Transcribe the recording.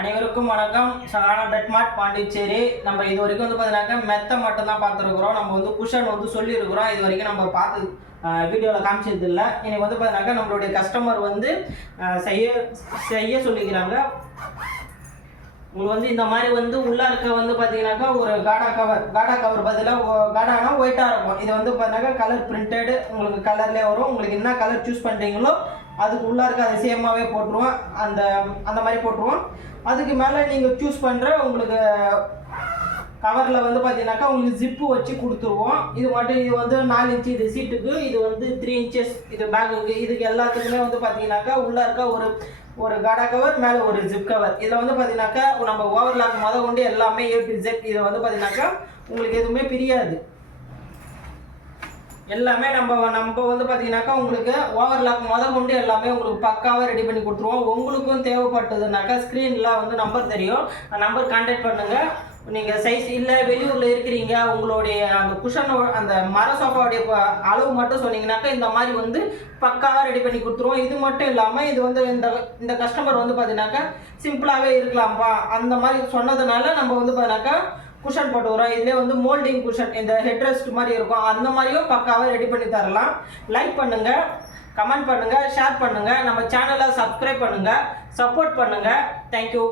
அனைவருக்கும் வணக்கம். சகானா பெட்மார்ட் பாண்டிச்சேரி. நம்ம இது வரைக்கும் வந்து பார்த்தீங்கன்னாக்கா மெத்த மட்டும் தான் பார்த்துருக்குறோம். நம்ம வந்து குஷன் வந்து சொல்லியிருக்கிறோம். இது வரைக்கும் நம்ம பார்த்து வீடியோவில் காமிச்சது இல்லை. இன்னைக்கு வந்து பார்த்தீங்கன்னாக்கா நம்மளுடைய கஸ்டமர் வந்து செய்ய சொல்லிக்கிறாங்க. உங்களுக்கு வந்து இந்த மாதிரி வந்து உள்ளே இருக்க வந்து பார்த்தீங்கன்னாக்கா ஒரு காடா கவர் பதிலாக காடானா ஒயிட்டாக இருக்கும். இது வந்து பார்த்தீங்கன்னாக்கா கலர் பிரிண்டடு உங்களுக்கு கலர்லேயே வரும். உங்களுக்கு என்ன கலர் சூஸ் பண்ணுறீங்களோ அதுக்கு உள்ளே இருக்க அதை சேமாகவே போட்டுருவோம். அந்த மாதிரி போட்டுருவோம். அதுக்கு மேலே நீங்கள் சூஸ் பண்ணுற உங்களுக்கு கவரில் வந்து பார்த்தீங்கன்னாக்கா உங்களுக்கு ஜிப்பு வச்சு கொடுத்துருவோம். இது மட்டும் இது வந்து 4 இன்ச்சு இது சீட்டுக்கு, இது வந்து 3 இன்ச்சஸ் இது பேக்குக்கு. இதுக்கு எல்லாத்துக்குமே வந்து பார்த்தீங்கன்னாக்கா உள்ளே இருக்க ஒரு காடா கவர் மேலே ஒரு ஜிப் கவர். இதில் வந்து பார்த்தீங்கன்னாக்கா நம்ம ஓவர்லாக் கொண்டு எல்லாமே A to Z. இதை வந்து பார்த்தீங்கன்னாக்கா உங்களுக்கு எதுவுமே பிரியாது. எல்லாமே நம்ம வந்து பார்த்தீங்கன்னாக்கா உங்களுக்கு ஓவர்லாக் கொண்டு எல்லாமே உங்களுக்கு பக்காவாக ரெடி பண்ணி கொடுத்துருவோம். உங்களுக்கும் தேவைப்பட்டதுனாக்கா ஸ்க்ரீனில் வந்து நம்பர் தெரியும். அந்த நம்பர் கான்டாக்ட் பண்ணுங்கள். நீங்கள் சைஸ் இல்லை வெளியூரில் இருக்கிறீங்க, உங்களுடைய அந்த குஷனோட அந்த மர சோஃபாவுடைய அளவு மட்டும் சொன்னீங்கன்னாக்கா இந்த மாதிரி வந்து பக்காவாக ரெடி பண்ணி கொடுத்துருவோம். இது மட்டும் இல்லாமல் இது வந்து இந்த கஸ்டமர் வந்து பார்த்தீங்கன்னாக்கா சிம்பிளாகவே இருக்கலாம்ப்பா அந்த மாதிரி சொன்னதுனால நம்ம வந்து பார்த்தீங்கன்னாக்கா குஷன் போட்டு வரோம். இதுலேயே வந்து மோல்டிங் குஷன் இந்த ஹெட்ரெஸ்ட் மாதிரி இருக்கும். அந்த மாதிரியும் பக்காவாக ரெடி பண்ணி தரலாம். லைக் பண்ணுங்கள், கமெண்ட் பண்ணுங்கள், ஷேர் பண்ணுங்கள், நம்ம சேனலை சப்ஸ்கிரைப் பண்ணுங்கள், சப்போர்ட் பண்ணுங்கள். தேங்க்யூ.